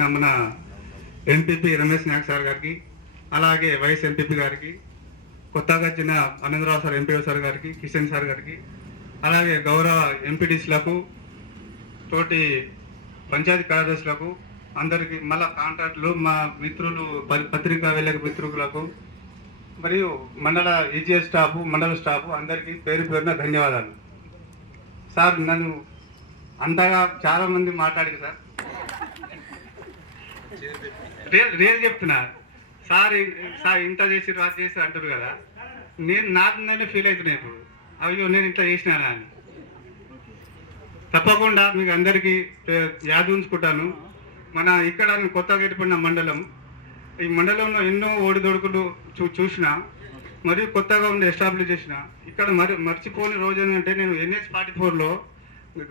ఇచ్చిన మన MPP Ramesh Naik sir గారికి అలాగే వైస్ ఎంపీపీ గారికి కొత్తగా వచ్చిన ఆనందరావు సార్ ఎంపీ సార్ గారికి కిషన్ సార్ గారికి అలాగే గౌరవ ఎంపీడీసీలకు తోటి పంచాయతీ కార్యదర్శులకు అందరికి మళ్ళా కాంట్రాక్టులు మా మిత్రులు ప- పత్రికా వెళ్ళక మిత్రులకు మరియు మండల ఈజీఎస్ స్టాఫ్ మండల స్టాఫ్ అందరికీ పేరు పేరున ధన్యవాదాలు. సార్ నన్ను అంతగా చాలామంది మాట్లాడి సార్. రియల్ రియల్ చెప్తున్నా. సార్ సార్ ఇంత చేసి రాజు చేసి అంటారు కదా. నేను నాకు నేనే ఫీల్ అవుతున్నాయి ఇప్పుడు. అయ్యో నేను ఇంత చేసినానా అని. తప్పకుండా మీకు అందరికీ పే- యాది ఉంచుకుంటాను. మన ఇక్కడ కొత్త కొత్తగా మండలం. ఈ మండలంలో ఎన్నో ఓడిదొడుకులు చూ చూసిన మరియు కొత్తగా ఉండి ఎస్టాబ్లిష్ చేసిన. ఇక్కడ మరి మర్చిపోని రోజు ఏంటంటే నేను ఎన్హెచ్ ఫార్టీ ఫోర్లో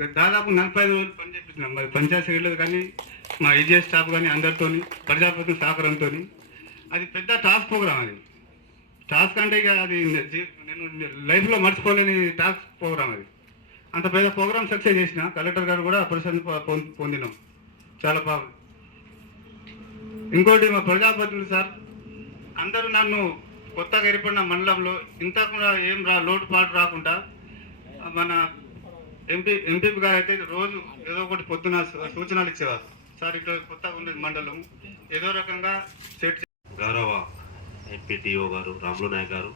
దాదాపు నలభై ఐదు రోజులు పనిచేస్తున్నాను మరి పంచాయతీ కానీ మా ఈజీఎస్ స్టాఫ్ కానీ అందరితోని ప్రజాప్రతినిధి సహకారంతో అది పెద్ద టాస్క్ ప్రోగ్రామ్ అది. టాస్క్ అంటే ఇక అది నేను లైఫ్లో మర్చిపోలేని టాస్క్ ప్రోగ్రామ్ అది. అంత పెద్ద ప్రోగ్రామ్ సక్సెస్ చేసిన కలెక్టర్ గారు కూడా ప్రశంస పొందినాం. చాలా బాగుంది ఇంకోటి మా ప్రజాప్రతినిధులు సార్ అందరూ నన్ను కొత్తగా ఏర్పడిన మండలంలో ఇంత కూడా ఏం రా లోటుపాటు రాకుండా మన ఎంపీ ఎంపీ గారు అయితే రోజు ఏదో ఒకటి పొద్దున సూచనలు ఇచ్చేవారు. సార్ ఇక్కడ కొత్తగా ఉండేది మండలం. ఏదో రకంగా సెట్ గౌరవ ఎంపీటీఓ గారు రాములు నాయక్ గారు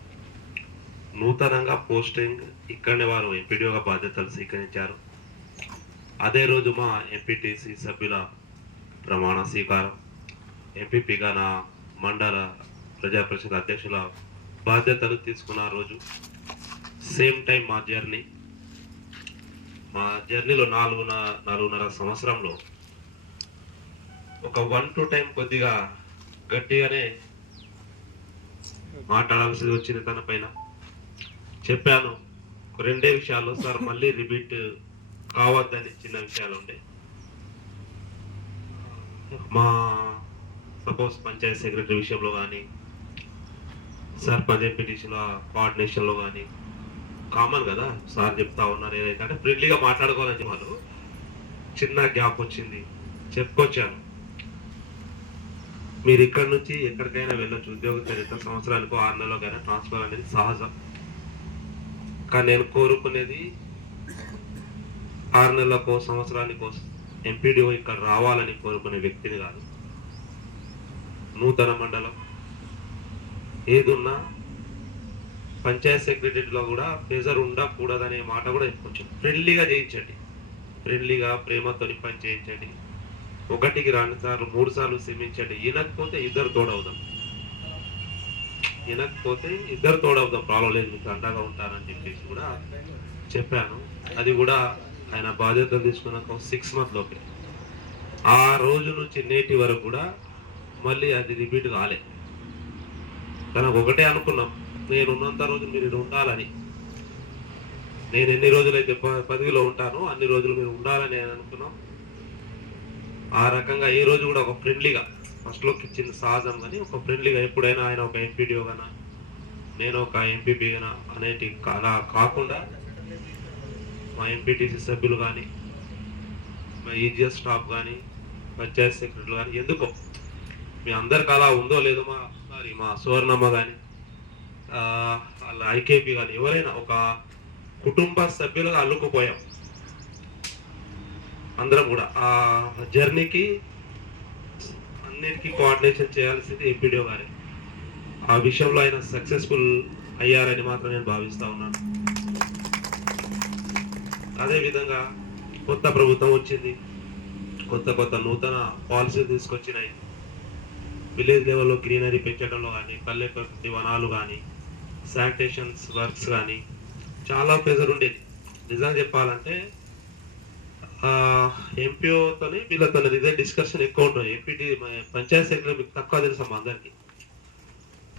నూతనంగా పోస్టింగ్ ఇక్కడనే వారు ఎంపీడీఓగా బాధ్యతలు స్వీకరించారు. అదే రోజు మా ఎంపీటీసీ సభ్యుల ప్రమాణ స్వీకారం. ఎంపీపీగా నా మండల ప్రజా పరిషత్ అధ్యక్షుల బాధ్యతలు తీసుకున్న రోజు సేమ్ టైం మా జర్నీ. మా జర్నీలో నాలుగు నాలుగున్నర సంవత్సరంలో ఒక వన్ టు టైం కొద్దిగా గట్టిగానే మాట్లాడాల్సి వచ్చింది తన పైన. చెప్పాను రెండే విషయాలు సార్ మళ్ళీ రిపీట్ కావద్దని చిన్న విషయాలు ఉండే. మా సపోజ్ పంచాయత్ సెక్రటరీ విషయంలో కానీ సర్పంచ్ ఎంపీటీసీల కోఆర్డినేషన్లో కానీ కామన్ కదా సార్ చెప్తా ఉన్నారు ఏదైతే అంటే ఫ్రెండ్లీగా మాట్లాడుకోవాలని వాళ్ళు చిన్న గ్యాప్ వచ్చింది. చెప్పుకొచ్చాను. మీరు ఇక్కడ నుంచి ఎక్కడికైనా వెళ్ళొచ్చు. ఉద్యోగ చరిత్ర సంవత్సరాలకు ఆరు నెలలకైనా ట్రాన్స్ఫర్ అనేది సహజం. కానీ నేను కోరుకునేది ఆరు నెలలకో సంవత్సరానికో ఎంపీడీఓ ఇక్కడ రావాలని కోరుకునే వ్యక్తిని కాదు. నూతన మండలం. ఏదున్నా పంచాయత్ సెక్రటరీలో కూడా ప్రెజర్ ఉండకూడదనే మాట కూడా కొంచెం ఫ్రెండ్లీగా చేయించండి. ఫ్రెండ్లీగా ప్రేమతో పని చేయించండి ఒకటికి రెండు సార్లు మూడు సార్లు శ్రమించండి వినకపోతే ఇద్దరు తోడవుదాం. వినకపోతే ఇద్దరు తోడవుదాం. ప్రాబ్లం లేదు మీకు అండగా ఉంటారని చెప్పేసి కూడా చెప్పాను. అది కూడా ఆయన బాధ్యతలు తీసుకున్నాక సిక్స్ మంత్ లోపే. ఆ రోజు నుంచి నేటి వరకు కూడా మళ్ళీ అది రిపీట్ కాలే. తనకు ఒకటే అనుకున్నాం. నేను ఉన్నంత రోజు మీరు ఉండాలని. నేను ఎన్ని రోజులైతే ప- పదవిలో ఉంటానో అన్ని రోజులు మీరు ఉండాలని అనుకున్నాం. ఆ రకంగా ఏ రోజు కూడా ఒక ఫ్రెండ్లీగా ఫస్ట్లోకి ఇచ్చింది సహజం కానీ ఒక ఫ్రెండ్లీగా ఎప్పుడైనా ఆయన ఒక ఎంపీడీఓ గానా నేను ఒక ఎంపీపీ గానా అనేటి అలా కాకుండా మా ఎంపీటీసీ సభ్యులు కానీ మా ఈజీఎస్ స్టాఫ్ కానీ పంచాయత్ సెక్రటరీలు కానీ ఎందుకో? మీ అందరికి అలా ఉందో లేదో మా సారీ మా సువర్ణమ్మ కానీ వాళ్ళ ఐకేపీ కానీ ఎవరైనా ఒక కుటుంబ సభ్యులుగా అల్లుకుపోయాం. అందరం కూడా. ఆ జర్నీకి అన్నిటికీ కోఆర్డినేషన్ చేయాల్సింది ఎంపీడీఓ గారే. ఆ విషయంలో ఆయన సక్సెస్ఫుల్ అయ్యారని మాత్రం నేను భావిస్తూ ఉన్నాను. అదేవిధంగా కొత్త ప్రభుత్వం వచ్చింది. కొత్త కొత్త నూతన పాలసీలు తీసుకొచ్చినాయి. విలేజ్ లెవెల్లో గ్రీనరీ పెంచడంలో కానీ పల్లె ప్రకృతి వనాలు కానీ శానిటేషన్స్ వర్క్స్ కానీ చాలా ప్రెజర్ ఉండేది. నిజంగా చెప్పాలంటే ఎంపీఓతోని వీళ్ళతో ఇదే డిస్కషన్ ఎక్కువ ఉంటుంది. ఎంపీటీ పంచాయత్ సెక్రటరీ మీకు తక్కువ తెలుసు మా అందరికి?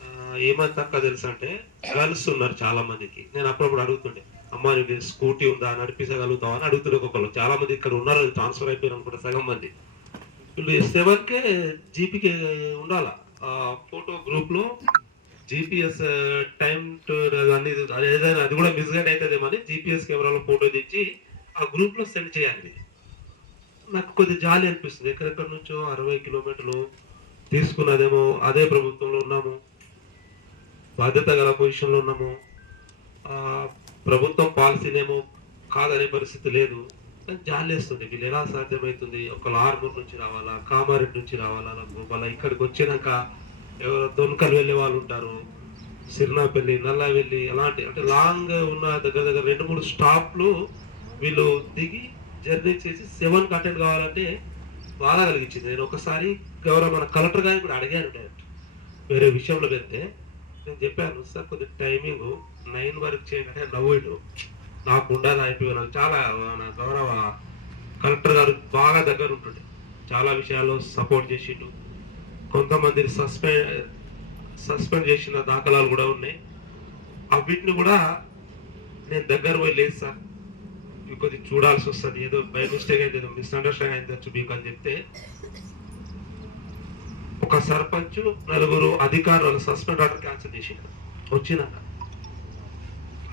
ఆ, ఏమని తక్కువ తెలుసు అంటే గర్ల్స్ ఉన్నారు చాలా మందికి. నేను అప్పుడప్పుడు అడుగుతుండే అమ్మ నీకు స్కూటీ ఉందా? నడిపించగలుగుతావా అని అడుగుతుండే ఒక్కొక్కరు చాలా మంది ఇక్కడ ఉన్నారు ట్రాన్స్ఫర్ అయిపోయారు అనుకుంటా సగం మంది. వీళ్ళు సెవెన్కే జీపీకి ఉండాల? ఫోటో గ్రూప్లో జీపీఎస్ టైం టు అన్ని అది కూడా అది కూడా మిస్గైడ్ అవుతుందేమని జీపీఎస్ కెమెరాలో ఫోటో తెచ్చి ఆ గ్రూప్లో సెండ్ చేయాలి నాకు కొద్ది జాలి అనిపిస్తుంది. ఎక్కడెక్కడి నుంచో అరవై కిలోమీటర్లు తీసుకున్నదేమో అదే ప్రభుత్వంలో ఉన్నాము. బాధ్యత గల పొజిషన్లో ఉన్నాము. ఆ, ప్రభుత్వం పాలసీనేమో కాదనే పరిస్థితి లేదు. కానీ జాలి వేస్తుంది. వీళ్ళు ఎలా సాధ్యమవుతుంది ఒక ఆర్మూర్ నుంచి రావాలా? కామారెడ్డి నుంచి రావాలా? మళ్ళీ ఇక్కడికి వచ్చినాక ఎవరో దొనకలు వెళ్ళే వాళ్ళు ఉంటారు. సిరినాపల్లి నల్లావెల్లి అలాంటి అంటే లాంగ్ ఉన్న దగ్గర దగ్గర రెండు మూడు స్టాప్లు వీళ్ళు దిగి జర్నీ చేసి సెవెన్ అటెండ్ కావాలంటే బాధ కలిగించింది నేను ఒకసారి గౌరవ మన కలెక్టర్ గారిని కూడా అడిగాను డైరెక్ట్ వేరే విషయంలో వెళ్తే నేను చెప్పాను సార్ కొద్ది టైమింగ్ నైన్ వరకు చేయగానే నవ్వుడు నాకు ఉండాలి అయిపోయి నాకు చాలా మన గౌరవ కలెక్టర్ గారు బాగా దగ్గర ఉంటుండే. చాలా విషయాల్లో సపోర్ట్ చేసిండు. కొంతమందిని సస్పెండ్ సస్పెండ్ చేసిన దాఖలాలు కూడా ఉన్నాయి. అవిటిని కూడా నేను దగ్గర పోయి లేదు సార్. ఇంకొద్ది చూడాల్సి వస్తుంది. ఏదో బై మిస్టేక్ అయింది మిస్అండర్స్టాండింగ్ మిస్అండర్స్టాండ్ అయింది మీకు అని చెప్తే ఒక సర్పంచ్ నలుగురు అధికారులు సస్పెండ్ ఆర్డర్ క్యాన్సిల్ చేసిండు. వచ్చిందంట.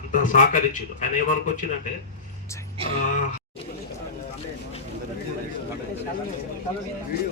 అంత సహకరించిండు. ఆయన ఏమనుకొచ్చిందంటే వీడియో